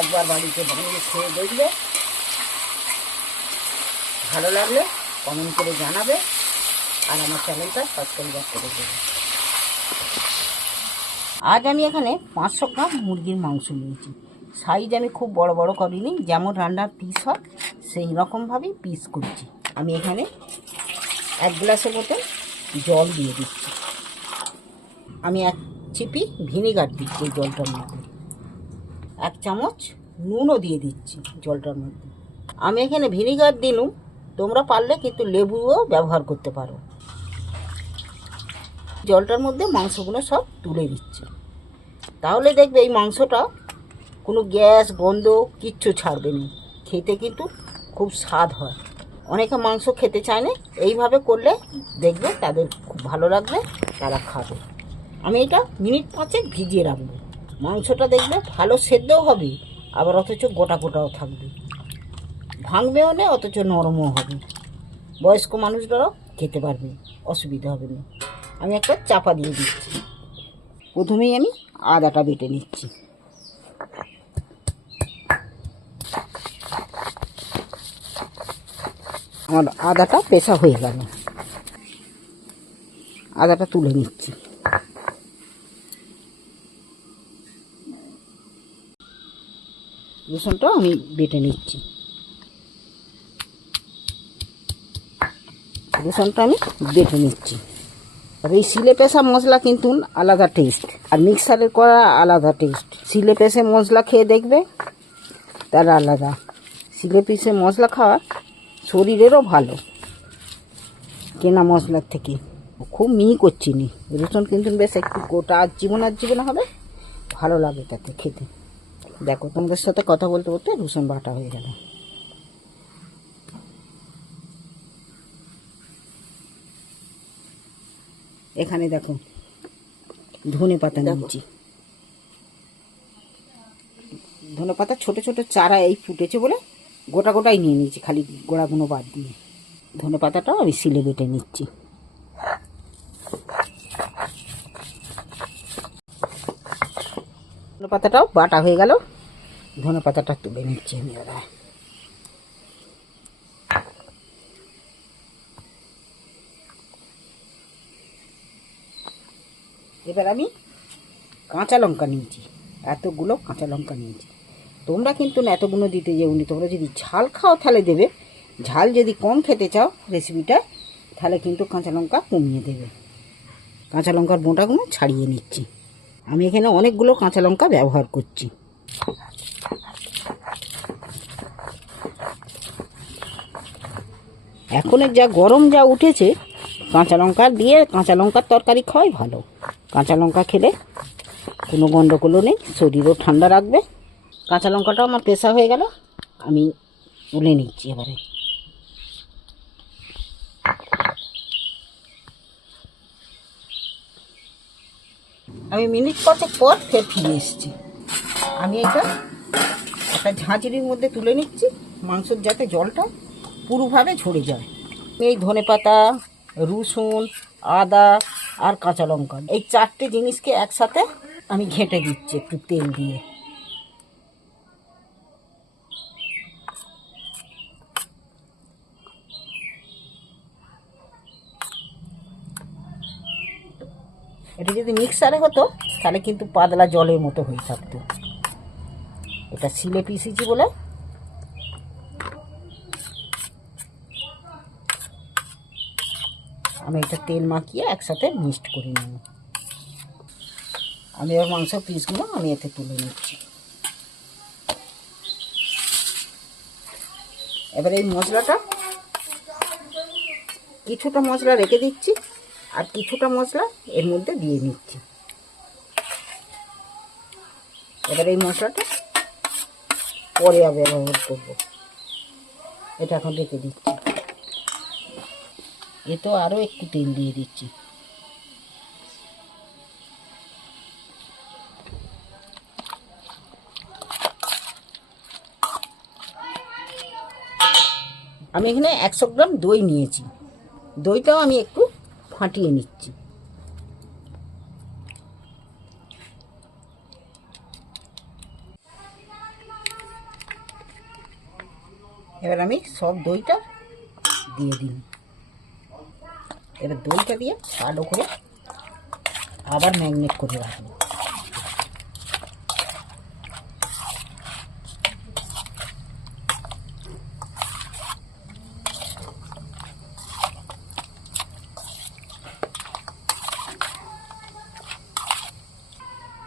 একবার বাড়িতে বানিয়ে খেয়ে দেখবে। ভালো লাগলে কমেন্ট করে জানাবে আর আমার চ্যানেলটা সাবস্ক্রাইব করে দেবে। আজ আমি এখানে পাঁচশো গ্রাম মুরগির মাংস নিয়েছি। সাইজ আমি খুব বড় বড় করিনি, যেমন রান্নার পিস হয়, সেই রকমভাবেই পিস করছি। আমি এখানে এক গ্লাসের মতো জল দিয়ে দিচ্ছি। আমি এক চিপি ভিনেগার দিচ্ছি জলটার মধ্যে এক চামচ নুনও দিয়ে দিচ্ছি জলটার মধ্যে। আমি এখানে ভিনিগার দিলুম, তোমরা পারলে কিন্তু লেবুও ব্যবহার করতে পারো। জলটার মধ্যে মাংসগুলো সব তুলে দিচ্ছে। তাহলে দেখবে এই মাংসটা কোনো গ্যাস, গন্ধ, কিচ্ছু ছাড়বে না। খেতে কিন্তু খুব স্বাদ হয়। অনেকে মাংস খেতে চায় না, এইভাবে করলে দেখবে তাদের খুব ভালো লাগবে, তারা খাবে। আমি এটা মিনিট পাঁচেক ভিজিয়ে রাখব। মাংসটা দেখবে ভালো সেদ্ধও হবে, আবার অথচ গোটা গোটাও থাকবে। ভাঙবেও না, অথচ নরমও হবে। বয়স্ক মানুষরাও খেতে পারবে, অসুবিধা হবে না। আমি একটা চাপা দিয়ে দিচ্ছি। প্রথমেই আমি আদাটা বেটে নিচ্ছি। আমার আদাটা পেশা হয়ে গেল। আদাটা তুলে নিচ্ছি। রসুনটা আমি বেটে নিচ্ছি। রসুনটা আমি বেটে নিচ্ছি। আর এই সিলে পেশা মশলা কিন্তু আলাদা টেস্ট আর মিক্সারের করা আলাদা টেস্ট সিলে পেশে মশলা খেয়ে দেখবে, তার আলাদা। সিলে পিসে মশলা খাওয়া শরীরেরও ভালো। কেনা মশলার থেকে। খুব মিহি করছি নি। রসুন কিন্তু বেশ একটু গোটা জীবন আর জীবনে হবে, ভালো লাগে তাতে খেতে। দেখো তোমাদের সাথে কথা বলতে বলতে রসুন বাটা হয়ে গেল। এখানে দেখো ধনে পাতা নিচ্ছি ধনে পাতা ছোট ছোট চারা এই ফুটেছে বলে গোটা গোটাই নিয়ে নিয়েছি খালি গোড়াগুলো বাদ দিয়ে। ধনে পাতাটাও আমি সিলে বেটে নিচ্ছি। ধনে পাতাটাও বাটা হয়ে গেল। ধনে পাতাটা তুলে নিচ্ছি আমি দাদা এবার আমি কাঁচা লঙ্কা নিয়েছি এতগুলো কাঁচা লঙ্কা নিয়েছি তোমরা কিন্তু না এতগুলো দিতে যেওনি তোমরা যদি ঝাল খাও তাহলে দেবে ঝাল যদি কম খেতে চাও রেসিপিটা তাহলে কিন্তু কাঁচা লঙ্কা কমিয়ে দেবে কাঁচা লঙ্কার বোঁটাগুলো ছাড়িয়ে নিচ্ছি আমি এখানে অনেকগুলো কাঁচা লঙ্কা ব্যবহার করছি এখনের যা গরম যা উঠেছে, কাঁচা লঙ্কা দিয়ে কাঁচা লঙ্কার তরকারি খাওয়াই ভালো। কাঁচা লঙ্কা খেলে কোনো গণ্ডগোলও নেই, শরীরও ঠান্ডা রাখবে। কাঁচা লঙ্কাটাও আমার পেশা হয়ে গেল, আমি তুলে নিচ্ছি এবারে। আমি মিনিট পাঁচেক পর ফের ফিরে এসেছি। আমি এটা একটা ঝাঁঝরির মধ্যে তুলে নিচ্ছি, মাংসর যাতে জলটা পুরোভাবে ঝরে যায়। এই ধনে পাতা, রসুন, আদা আর কাঁচা লঙ্কা এই চারটে জিনিসকে একসাথে আমি ঘেঁটে দিচ্ছি একটু তেল দিয়ে। এটা যদি মিক্সারে হতো, তাহলে কিন্তু পাতলা জলের মতো হয়ে থাকতো। এটা শিলে পিসেছি বলে আমি এটা তেল মাখিয়ে একসাথে মিক্সড করে নেব। আমি এবার মাংস পিসগুলো আমি এতে তুলে নিচ্ছি। এবার এই মশলাটা, কিছুটা মশলা রেখে দিচ্ছি আর কিছুটা মশলা এর মধ্যে দিয়ে নিচ্ছি। এবার এই মশলাটা পরে ব্যবহার করব। এটা এখন রেখে দিচ্ছি। এ তো আরও একটু তেল দিয়ে দিচ্ছি। আমি এখানে একশো গ্রাম দই নিয়েছি। দইটাও আমি একটু ফাটিয়ে নিচ্ছি। এবার আমি সব দইটা দিয়ে দিন এবার দইটা দিয়ে ভালো করে আবার ম্যাগনেট করে রাখব।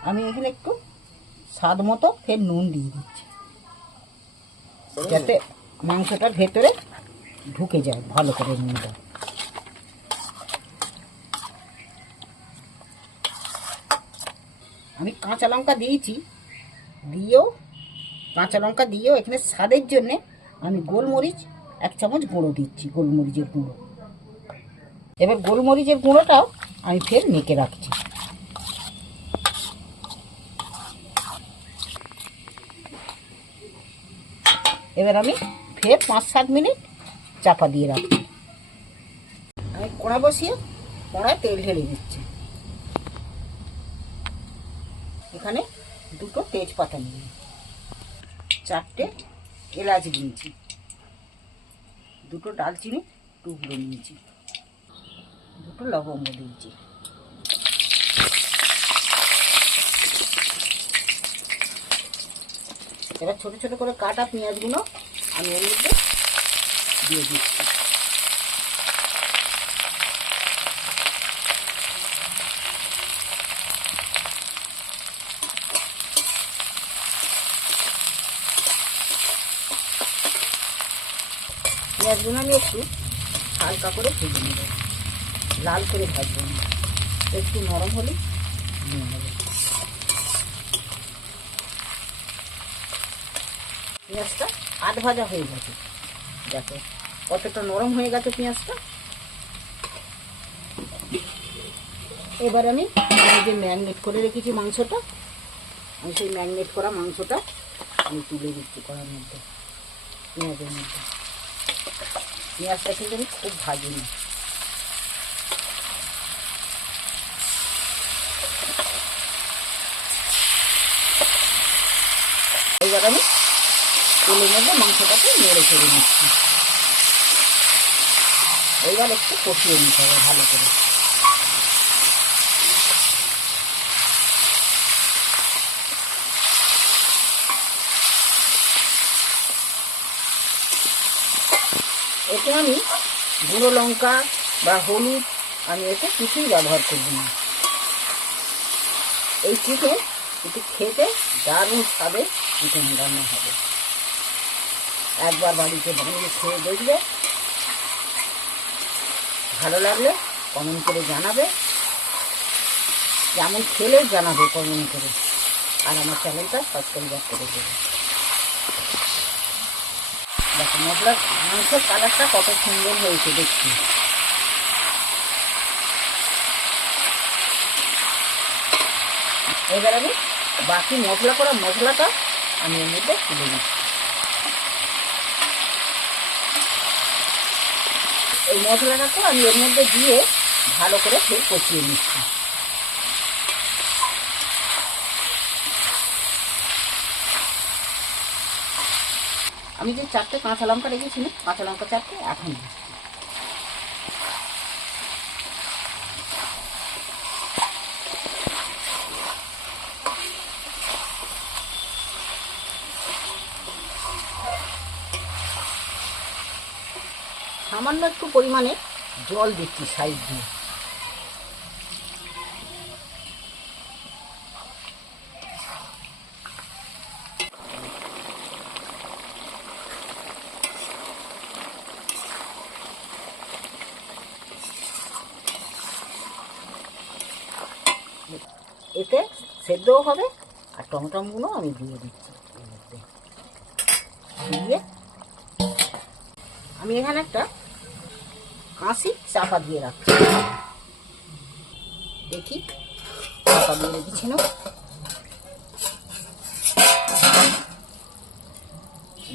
আমি এখানে একটু স্বাদ মতো ফের নুন দিয়ে দিচ্ছি। যাতে মাংসটার ভেতরে ঢুকে যায় ভালো করে নুনটা। আমি কাঁচা লঙ্কা দিয়েছি। দিয়েও, কাঁচা লঙ্কা দিয়েও এখানে স্বাদের জন্যে আমি গোলমরিচ এক চামচ গুঁড়ো দিচ্ছি, গোলমরিচের গুঁড়ো। এবার গোলমরিচের গুঁড়োটাও আমি ফের মেখে রাখছি। এবার আমি ফের পাঁচ সাত মিনিট চাপা দিয়ে রাখছি। আমি কড়া বসিয়ে কড়ায় তেল ঢেলে দিচ্ছি। এখানে দুটো তেজপাতা নিয়ে চারটে এলাচ নিয়েছি। দুটো ডালচিনি টুকরো নিয়েছি। দুটো লবঙ্গ দিয়েছি। এবার ছোট ছোট করে কাটা পেঁয়াজগুলো আমি এর মধ্যে দিয়ে দিচ্ছি। পেঁয়াজগুলো আমি একটু, হালকা করে ভেজে নেব। লাল করে ভাজবো না একটু নরম হলে নিয়ে নেব। পেঁয়াজটা আধ ভাজা হয়ে গেছে। দেখো, কতটা নরম হয়ে গেছে পেঁয়াজটা। এবার আমি যে ম্যারিনেট করে রেখেছি মাংসটা, আমি সেই ম্যারিনেট করা মাংসটা আমি তুলে দিচ্ছি করার মধ্যে, পেঁয়াজের মধ্যে। পেঁয়াজটা কিন্তু আমি খুব ভাজিনি এবার আমি তেলের মধ্যে মাংসটাকে নেড়ে করে নিচ্ছি। এইবার একটু কষিয়ে নিতে হবে ভালো করে। এতে আমি গুঁড়ো লঙ্কা বা হলুদ, আমি এতে কিছুই ব্যবহার করব না। এই চিকেন একটু খেতে দারুণ স্বাদে চিকেন রান্না হবে। একবার বাড়িতে বানিয়ে খেয়ে দেখবে। ভালো লাগলে কমেন্ট করে জানাবে। যেমন খেলে জানাবে কমেন্ট করে। আর আমার চ্যানেলটা সাবস্ক্রাইব করে দেবে। দেখো মশলার মাংসের কালারটা কত সুন্দর হয়েছে, দেখছি। এবার আমি বাকি মশলা করা মশলাটা আমি এর মধ্যে তুলে নিচ্ছি। এই মশলাটাকে আমি এর মধ্যে দিয়ে ভালো করে ফের কষিয়ে নিচ্ছি। আমি যে চারটে কাঁচা লঙ্কা রেখেছিলাম, কাঁচা লঙ্কা চারটে এখন সামান্য একটু পরিমাণে জল দিচ্ছি সাইড দিয়ে। এতে সেদ্ধও হবে আর টমটমগুলো আমি দিয়ে দিচ্ছি। দিয়ে আমি এখানে একটা কাঁচি চাপা দিয়ে রাখছি। দেখি, চাপা দিয়ে রেখেছি না।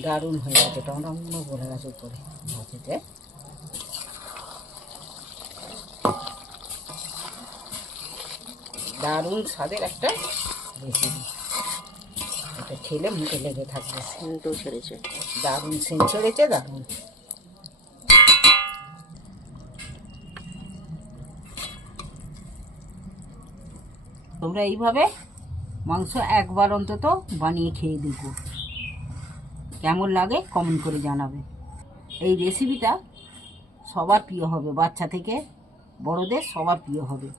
দারুণ হয়ে গেছে টমটমগুলো পড়ে গেছে উপরে। ভাজেতে দারুণ স্বাদের একটা রেসিপি। এটা ছেলে মুখে লেগে থাকবে। সেন্টও ছেড়েছে। দারুণ সেন ছেড়েছে দারুণ। তোমরা এইভাবে মাংস একবার অন্তত বানিয়ে খেয়ে দেখো। কেমন লাগে কমেন্ট করে জানাবে। এই রেসিপিটা সবার প্রিয় হবে। বাচ্চা থেকে বড়দের সবার প্রিয় হবে।